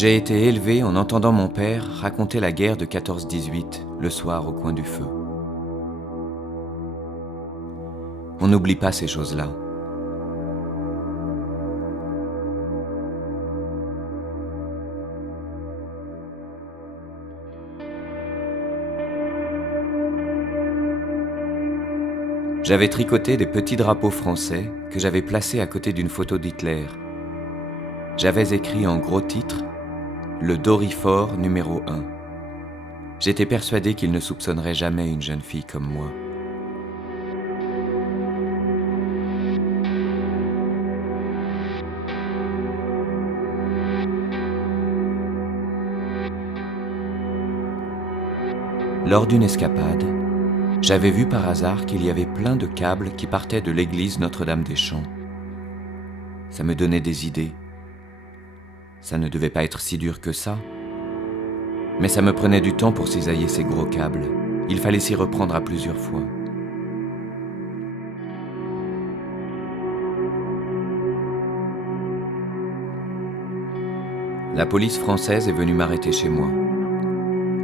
J'ai été élevé en entendant mon père raconter la guerre de 14-18 le soir au coin du feu. On n'oublie pas ces choses-là. J'avais tricoté des petits drapeaux français que j'avais placés à côté d'une photo d'Hitler. J'avais écrit en gros titre « Le Dorifort numéro 1 ». J'étais persuadé qu'il ne soupçonnerait jamais une jeune fille comme moi. Lors d'une escapade, j'avais vu par hasard qu'il y avait plein de câbles qui partaient de l'église Notre-Dame-des-Champs. Ça me donnait des idées. Ça ne devait pas être si dur que ça. Mais ça me prenait du temps pour cisailler ces gros câbles. Il fallait s'y reprendre à plusieurs fois. La police française est venue m'arrêter chez moi.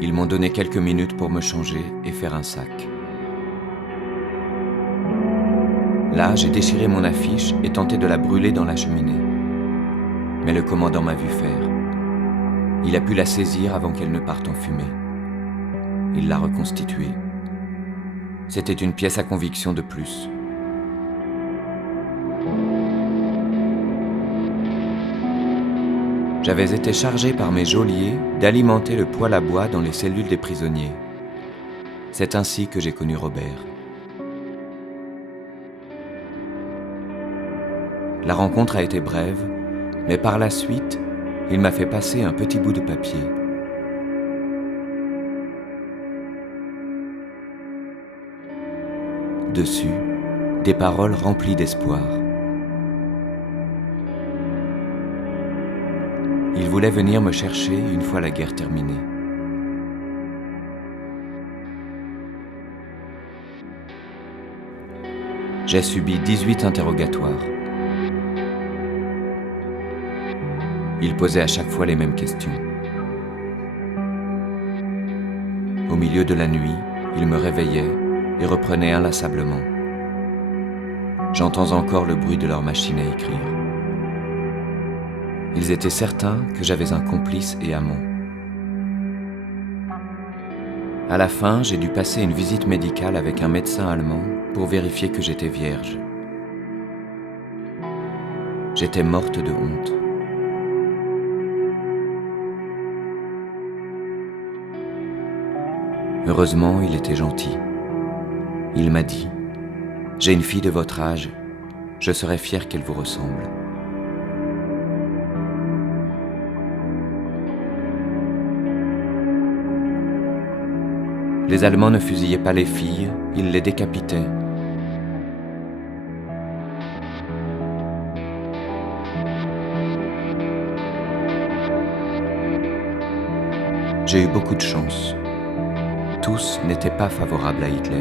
Ils m'ont donné quelques minutes pour me changer et faire un sac. Là, j'ai déchiré mon affiche et tenté de la brûler dans la cheminée. Mais le commandant m'a vu faire. Il a pu la saisir avant qu'elle ne parte en fumée. Il l'a reconstituée. C'était une pièce à conviction de plus. J'avais été chargé par mes geôliers d'alimenter le poêle à bois dans les cellules des prisonniers. C'est ainsi que j'ai connu Robert. La rencontre a été brève, mais par la suite, il m'a fait passer un petit bout de papier. Dessus, des paroles remplies d'espoir. Il voulait venir me chercher une fois la guerre terminée. J'ai subi 18 interrogatoires. Il posait à chaque fois les mêmes questions. Au milieu de la nuit, il me réveillait et reprenait inlassablement. J'entends encore le bruit de leur machine à écrire. Ils étaient certains que j'avais un complice et amant. À la fin, j'ai dû passer une visite médicale avec un médecin allemand pour vérifier que j'étais vierge. J'étais morte de honte. Heureusement, il était gentil. Il m'a dit « J'ai une fille de votre âge, je serais fier qu'elle vous ressemble. » Les Allemands ne fusillaient pas les filles, ils les décapitaient. J'ai eu beaucoup de chance. Tous n'étaient pas favorables à Hitler.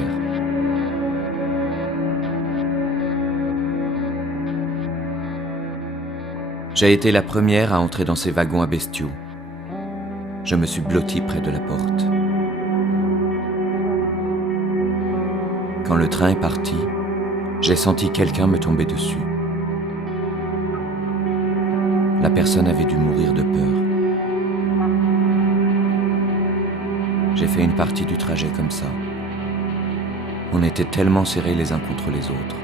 J'ai été la première à entrer dans ces wagons à bestiaux. Je me suis blotti près de la porte. Quand le train est parti, j'ai senti quelqu'un me tomber dessus. La personne avait dû mourir de peur. J'ai fait une partie du trajet comme ça. On était tellement serrés les uns contre les autres.